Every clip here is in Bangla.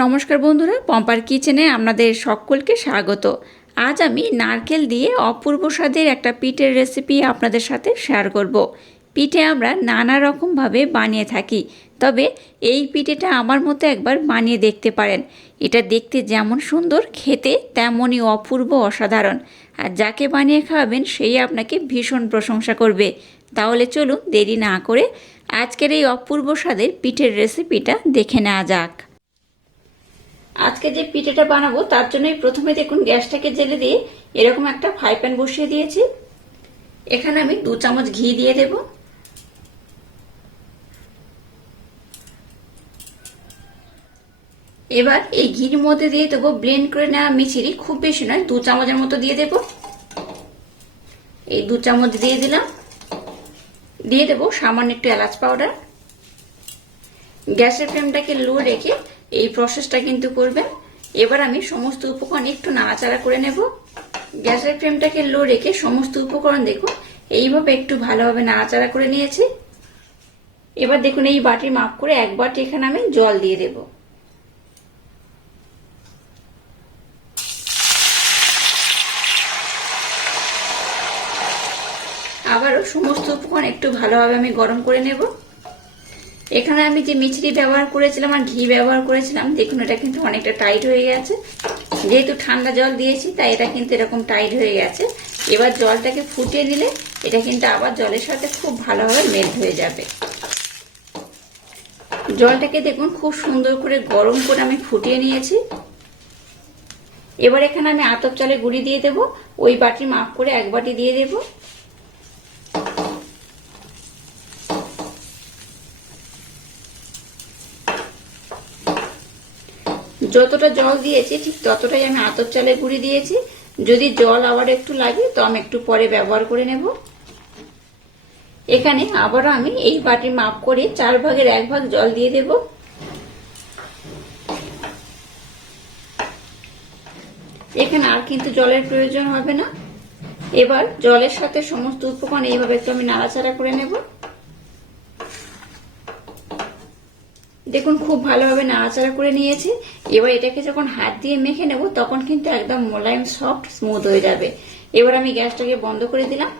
নমস্কার বন্ধুরা, পম্পার কিচেনে আপনাদের সকলকে স্বাগত। আজ আমি নারকেল দিয়ে অপূর্ব স্বাদের একটা পিঠের রেসিপি আপনাদের সাথে শেয়ার করব। পিঠে আমরা নানা রকমভাবে বানিয়ে থাকি, তবে এই পিঠেটা আমার মতো একবার বানিয়ে দেখতে পারেন। এটা দেখতে যেমন সুন্দর, খেতে তেমনই অপূর্ব অসাধারণ। আর যাকে বানিয়ে খাওয়াবেন, সেই আপনাকে ভীষণ প্রশংসা করবে। তাহলে চলুন দেরি না করে আজকের এই অপূর্ব স্বাদের পিঠের রেসিপিটা দেখে নেওয়া যাক। আজকে যে পিঠেটা বানাবো, তার জন্যই প্রথমে দেখুন গ্যাসটাকে জেলে দিয়ে এরকম একটা ফ্রাই প্যান বসিয়ে দিয়েছি। এখানে আমি দু চামচ ঘি দিয়ে দেব। এবার এই ঘির মধ্যে দিয়ে দেবো ব্লেন্ড করে নেওয়া মিচিরি খুব বেশি নয়, দু চামচের মতো দিয়ে দেব। এই দু চামচ দিয়ে দিলাম। দিয়ে দেবো সামান্য একটু এলাচ পাউডার। গ্যাসের ফ্লেমটাকে লো রেখে এই প্রসেসটা কিন্তু করবেন। এবার আমি সমস্ত উপকরণ একটু নাড়াচাড়া করে নেব। গ্যাসের ফ্লেমটাকে লো রেখে সমস্ত উপকরণ দেখুন, এইভাবে একটু ভালোভাবে নাড়াচাড়া করে নিয়েছি। এবার দেখুন, এই বাটির মাপ করে এক বাটি এখানে আমি জল দিয়ে দেব। আবারও সমস্ত উপকরণ একটু ভালোভাবে আমি গরম করে নেব। এখানে আমি যে মিছরি ব্যবহার করেছিলাম আর ঘি ব্যবহার করেছিলাম, দেখুন এটা কিন্তু অনেকটা টাইট হয়ে গেছে। যেহেতু ঠান্ডা জল দিয়েছি, তাই এটা কিন্তু এরকম টাইট হয়ে গেছে। এবার জলটাকে ফুটিয়ে দিলে এটা কিন্তু আবার জলের সাথে খুব ভালোভাবে মেল্ট হয়ে যাবে। জলটাকে দেখুন খুব সুন্দর করে গরম করে আমি ফুটিয়ে নিয়েছি। এবার এখানে আমি আতপ চালে গুঁড়ি দিয়ে দেব। ওই বাটির মাপ করে এক বাটি দিয়ে দেবো। যতটা জল দিয়েছি, ঠিক ততটাই আমি আতর চালের গুঁড়ি দিয়েছি। যদি জল আবার একটু লাগে, তো আমি একটু পরে ব্যবহার করে নেব। এখানে আবারও আমি এই বাটির মাপ করে চার ভাগের এক ভাগ জল দিয়ে দেব। এখানে আর কিন্তু জলের প্রয়োজন হবে না। এবার জলের সাথে সমস্ত উপকরণ এইভাবে একটু আমি নাড়াচাড়া করে নেব। দেখুন, খুব ভালোভাবে নাড়াচাড়া করে নিয়েছি। এবার এটাকে যখন হাত দিয়ে মেখে নেব, তখন কিন্তু একদম মোলায়েম সফট স্মুথ হয়ে যাবে। এবার আমি গ্যাসটাকে বন্ধ করে দিলাম।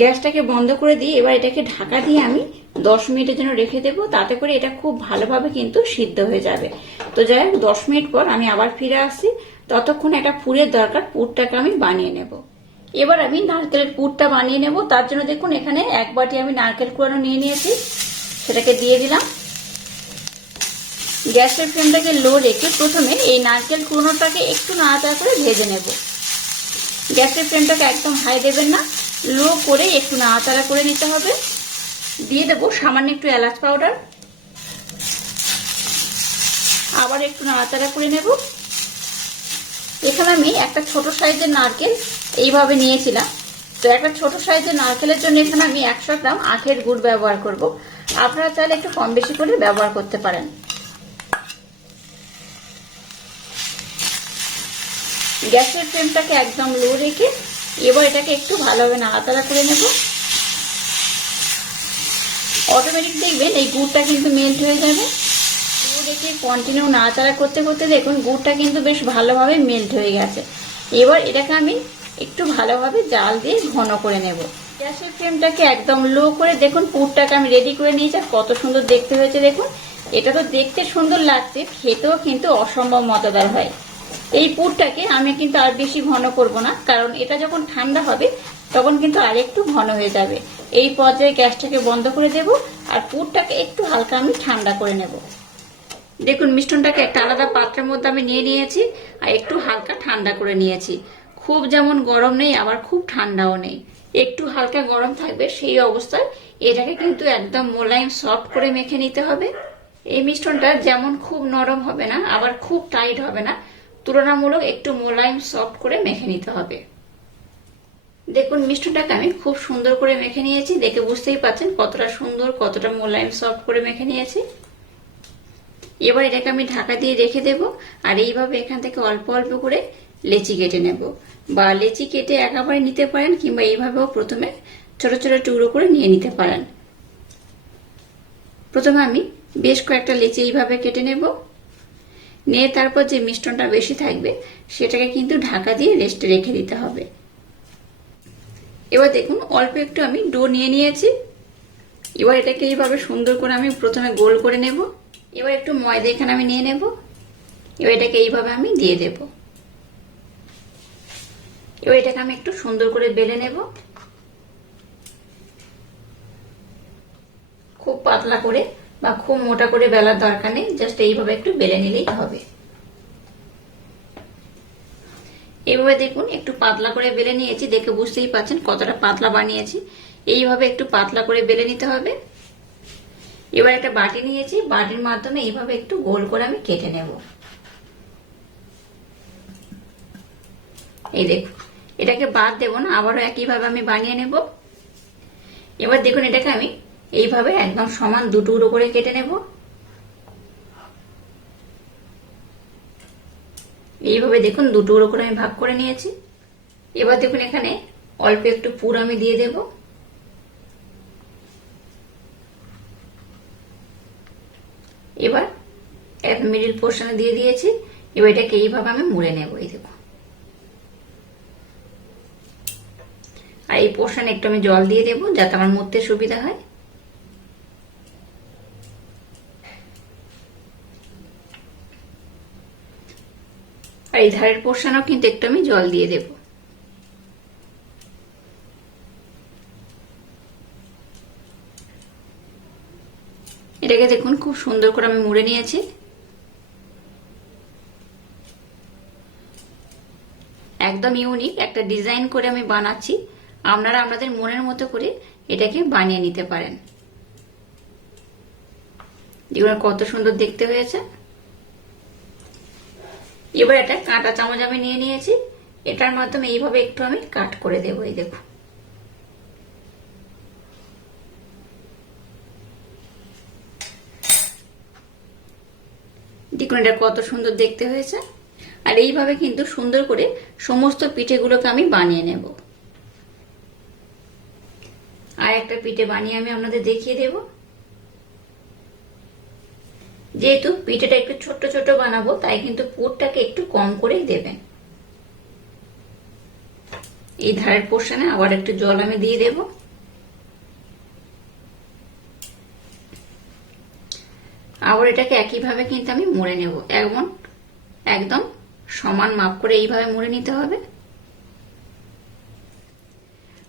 গ্যাসটাকে বন্ধ করে দিয়ে এবার এটাকে ঢাকা দিয়ে আমি দশ মিনিটের জন্য রেখে দেবো। তাতে করে এটা খুব ভালোভাবে কিন্তু সিদ্ধ হয়ে যাবে। তো যাই হোক, দশ মিনিট পর আমি আবার ফিরে আসছি ততক্ষণ একটা পুরের দরকার, পুরটাকে আমি বানিয়ে নেব। এবার আমি নারকেলের পুরটা বানিয়ে নেব। তার জন্য দেখুন, এখানে এক বাটি আমি নারকেল কুড়ানো নিয়ে নিয়েছি। সেটাকে দিয়ে দিলাম। গ্যাসের ফ্লেমটাকে লো রেখে প্রথমে এই নারকেল কুড়োটাকে একটু নাড়াচাড়া করে ভেজে নেব। গ্যাসের ফ্লেমটাকে একদম হাই দেবেন না, লো করে একটু নাড়াচাড়া করে নিতে হবে। দিয়ে দেবো সামান্য একটু এলাচ পাউডার। আবার একটু নাড়াচাড়া করে নেব। এখানে আমি একটা ছোট সাইজের নারকেল এইভাবে নিয়েছিলাম। তো একটা ছোট সাইজের নারকেলের জন্য এখানে আমি একশো গ্রাম আখের গুড় ব্যবহার করব। আপনারা চাইলে একটু কম বেশি করে ব্যবহার করতে পারেন। গ্যাসের ফ্লেমটাকে একদম লো রেখে এবার এটাকে একটু ভালোভাবে নাড়াতাড়া করে নেব। অটোমেটিক দেখবেন এই গুড়টা কিন্তু মেল্ট হয়ে যাবে। গুড় রেখে কন্টিনিউ নাড়াচাড়া করতে করতে দেখুন গুড়টা কিন্তু বেশ ভালোভাবে মেল্ট হয়ে গেছে। এবার এটাকে আমি একটু ভালোভাবে জাল দিয়ে ঘন করে নেব। গ্যাসের ফ্লেমটাকে একদম লো করে দেখুন, পুরটাকে আমি রেডি করে নিয়েছি আর কত সুন্দর দেখতে হয়েছে দেখুন। এটা তো দেখতে সুন্দর লাগছে, খেতেও কিন্তু অসম্ভব মজাদার হয়। এই পুরটাকে আমি কিন্তু আর বেশি ঘন করব না, কারণ এটা যখন ঠান্ডা হবে, তখন কিন্তু আর একটু ঘন হয়ে যাবে। এই পর্যায়ে গ্যাসটাকে বন্ধ করে দেব আর পুরটাকে একটু হালকা আমি ঠান্ডা করে নেব। দেখুন মিষ্টনটাকে একটা আলাদা পাত্রের মধ্যে আমি নিয়ে নিয়েছি আর একটু হালকা ঠান্ডা করে নিয়েছি। খুব যেমন গরম নেই, আবার খুব ঠান্ডাও নেই। একটু হালকা গরম থাকবে, সেই অবস্থায় এটাকে কিন্তু একদম মোলায়েম সফট করে মেখে নিতে হবে। এই মিশ্রণটা যেমন খুব নরম হবে না, আবার খুব টাইট হবে না, তুলনামূলক একটু মোলায়েম সফট করে মেখে নিতে হবে। দেখুন মিষ্টনটাকে আমি খুব সুন্দর করে মেখে নিয়েছি। দেখে বুঝতেই পাচ্ছেন কতটা সুন্দর, কতটা মোলায়েম সফট করে মেখে নিয়েছি। এবার এটাকে আমি ঢাকা দিয়ে রেখে দেব, আর এইভাবে এখান থেকে অল্প অল্প করে লেচি কেটে নেব। বা লেচি কেটে একেবারে নিতে পারেন কিংবা এইভাবেও প্রথমে ছোট ছোট টুকরো করে নিয়ে নিতে পারেন। প্রথমে আমি বেশ কয়েকটা লেচি এইভাবে কেটে নেব। নিয়ে তারপর যে মিষ্টনটা বেশি থাকবে, সেটাকে কিন্তু ঢাকা দিয়ে রেস্টে রেখে দিতে হবে। এবার দেখুন, অল্প একটু আমি ডো নিয়ে নিয়েছি। এবার এটাকে এইভাবে সুন্দর করে আমি প্রথমে গোল করে নেব। এবার একটু ময়দা এখানে আমি নিয়ে নেব। এবার এটাকে এইভাবে আমি দিয়ে দেব। এবার এটাকে আমি একটু সুন্দর করে বেলে নেব। খুব পাতলা করে বা খুব মোটা করে বেলার দরকার নেই, জাস্ট এইভাবে একটু বেলে নিলেই হবে। এইভাবে দেখুন, একটু পাতলা করে বেলে নিয়েছি, দেখে বুঝতেই পাচ্ছেন কতটা পাতলা বানিয়েছি। এইভাবে একটু পাতলা করে বেলে নিতে হবে। এবার একটা বাটি নিয়েছি, বাটির মাধ্যমে এইভাবে একটু গোল করে আমি কেটে নেব। এই দেখুন। এটাকে বাদ দেব না, আবারও একইভাবে আমি বানিয়ে নেব। এবার দেখুন এটাকে আমি এইভাবে একদম সমান দুটুকরো করে কেটে নেব। এইভাবে দেখুন দুটুকরো করে আমি ভাগ করে নিয়েছি। এবার দেখুন এখানে অল্প একটু পুর আমি দিয়ে দেব। এবার এক মিডিল পোর্শনে দিয়ে দিয়েছি। এবার এটাকে এইভাবে আমি মুড়ে নেব, এই দেখুন আর এই পোর্শনে একটু আমি জল দিয়ে দেবো, যাতে আমার মরতে সুবিধা হয়। আর এই ধারের পোর্শনেও কিন্তু একটু আমি জল দিয়ে দেব। এটাকে দেখুন, খুব সুন্দর করে আমি মুড়ে নিয়েছি। একদম ইউনিক একটা ডিজাইন করে আমি বানাচ্ছি। আপনারা আপনাদের মনের মতো করে এটাকে বানিয়ে নিতে পারেন। এগুলো কত সুন্দর দেখতে হয়েছে। এবার এটা কাঁটা চামচ আমি নিয়ে নিয়েছি। এটার মাধ্যমে এইভাবে একটু আমি কাট করে দেবো, এই দেখুন। দেখুন এটা কত সুন্দর দেখতে হয়েছে। আর এইভাবে কিন্তু সুন্দর করে সমস্ত পিঠেগুলোকে আমি বানিয়ে নেব। আর একটা পিঠে বানিয়ে আমি আপনাদের দেখিয়ে দেব। যেহেতু পিঠেটা একটু ছোট ছোট বানাবো, তাই কিন্তু পুরটাকে একটু কম করেই দেবেন। এই ধারের পোর্শনে আবার একটু জল আমি দিয়ে দেব। আবার এটাকে একইভাবে কিন্তু আমি মুড়ে নেব। এমন একদম সমান মাপ করে এইভাবে মুড়ে নিতে হবে।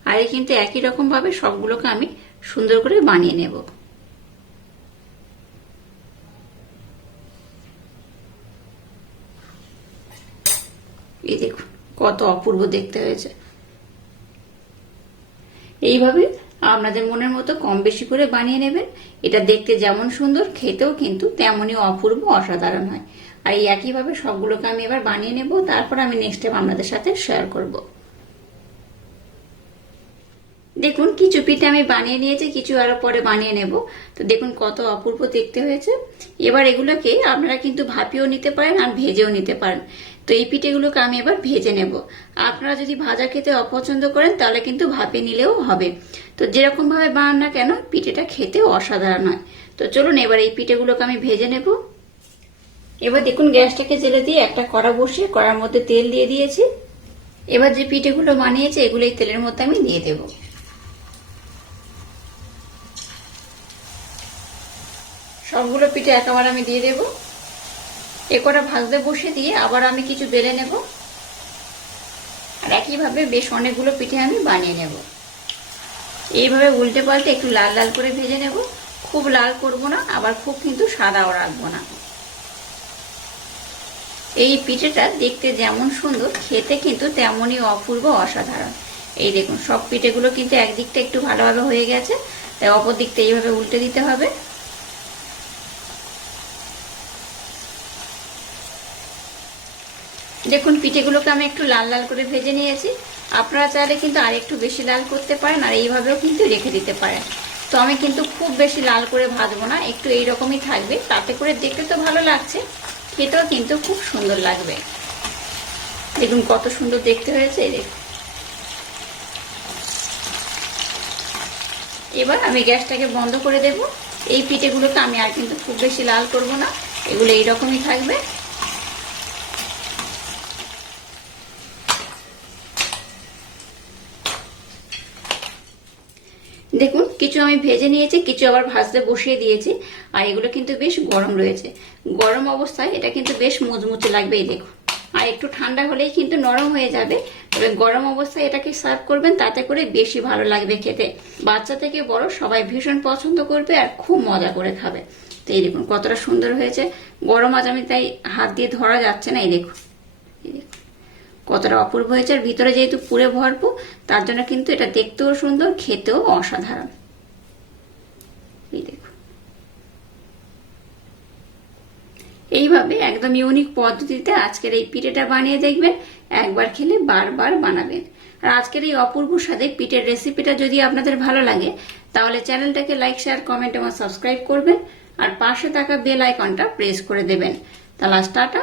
আর এই কিন্তু একই রকম ভাবে সবগুলোকে আমি সুন্দর করে বানিয়ে নেব। এই দেখুন, কত অপূর্ব দেখতে হয়েছে। এইভাবে আপনাদের মনের মতো কম বেশি করে বানিয়ে নেবেন। এটা দেখতে যেমন সুন্দর, খেতেও কিন্তু তেমনই অপূর্ব, অসাধারণ হয়। আর এই একইভাবে সবগুলোকে আমি এবার বানিয়ে নেব, তারপর আমি নেক্সট টাইম আপনাদের সাথে শেয়ার করব। দেখুন, কিছু পিঠে আমি বানিয়ে নিয়েছি, কিছু আরও পরে বানিয়ে নেব। তো দেখুন, কত অপূর্ব দেখতে হয়েছে। এবার এগুলোকে আপনারা কিন্তু ভাপিয়েও নিতে পারেন আর ভেজেও নিতে পারেন। তো এই পিঠেগুলোকে আমি এবার ভেজে নেব। আপনারা যদি ভাজা খেতে অপছন্দ করেন, তাহলে কিন্তু ভাপে নিলেও হবে। তো যেরকম ভাবে বানান না কেন, পিঠেটা খেতে অসাধারণ হয়। তো চলুন, এবার এই পিঠেগুলোকে আমি ভেজে নেব। এবার দেখুন, গ্যাসটাকে জেলে দিয়ে একটা কড়া বসিয়ে কড়ার মধ্যে তেল দিয়ে দিয়েছি। এবার যে পিঠেগুলো বানিয়েছে, এগুলো এই তেলের মধ্যে আমি দিয়ে দেব। সবগুলো পিঠে একেবারে আমি দিয়ে দেব। এ কটা ভাজতে বসে দিয়ে আবার আমি কিছু বেলে নেব। আর একইভাবে বেশ অনেকগুলো পিঠে আমি বানিয়ে নেব। এইভাবে উল্টে পাল্টে একটু লাল লাল করে ভেজে নেব। খুব লাল করব না, আবার খুব কিন্তু সাদাও রাখব না। এই পিঠেটা দেখতে যেমন সুন্দর, খেতে কিন্তু তেমনই অপূর্ব অসাধারণ। এই দেখুন, সব পিঠেগুলো কিন্তু একদিকটা একটু ভালোভাবে হয়ে গেছে, তাই অপর দিকটা এইভাবে উল্টে দিতে হবে। দেখুন, পিঠেগুলোকে আমি একটু লাল লাল করে ভেজে নিয়েছি। আপনারা চাইলে কিন্তু আর একটু বেশি লাল করতে পারেন, আর এইভাবেও কিন্তু রেখে দিতে পারেন। তো আমি কিন্তু খুব বেশি লাল করে ভাজবো না, একটু এই রকমই থাকবে। তাতে করে দেখতে তো ভালো লাগছে, খেতেও কিন্তু খুব সুন্দর লাগবে। দেখুন, কত সুন্দর দেখতে হয়েছে দেখুন। এবার আমি গ্যাসটাকে বন্ধ করে দেব। এই পিঠেগুলোকে আমি আর কিন্তু খুব বেশি লাল করব না, এগুলো এইরকমই থাকবে। দেখুন, কিছু আমি ভেজে নিয়েছি, কিছু আবার ভাজতে বসিয়ে দিয়েছি, আর এগুলো কিন্তু বেশ গরম রয়েছে। গরম অবস্থায় এটা কিন্তু বেশ মুচমুচে লাগবে, এই দেখুন। আর একটু ঠান্ডা হলেই কিন্তু নরম হয়ে যাবে। তবে গরম অবস্থায় এটাকে সার্ভ করবেন, তাতে করে বেশি ভালো লাগবে খেতে। বাচ্চা থেকে বড় সবাই ভীষণ পছন্দ করবে আর খুব মজা করে খাবে। তো এই দেখুন, কতটা সুন্দর হয়েছে। গরম আজ আমি তাই হাত দিয়ে ধরা যাচ্ছে না, এই দেখুন। কতটা অপূর্ব হয়েছে, আর ভিতরে যেহেতু পুরে ভরপুর, তার জন্য কিন্তু এটা দেখতেও সুন্দর, খেতেও অসাধারণ। দেখুন। এইভাবে একদম ইউনিক পদ্ধতিতে আজকের এই পিঠেটা বানিয়ে দেখবেন, একবার খেলে বারবার বানাবেন। আর আজকের এই অপূর্ব স্বাদে পিঠের রেসিপিটা যদি আপনাদের ভালো লাগে, তাহলে চ্যানেলটাকে লাইক শেয়ার কমেন্ট এবং সাবস্ক্রাইব করবেন, আর পাশে থাকা বেল আইকনটা প্রেস করে দেবেন। তাহলে টাটা।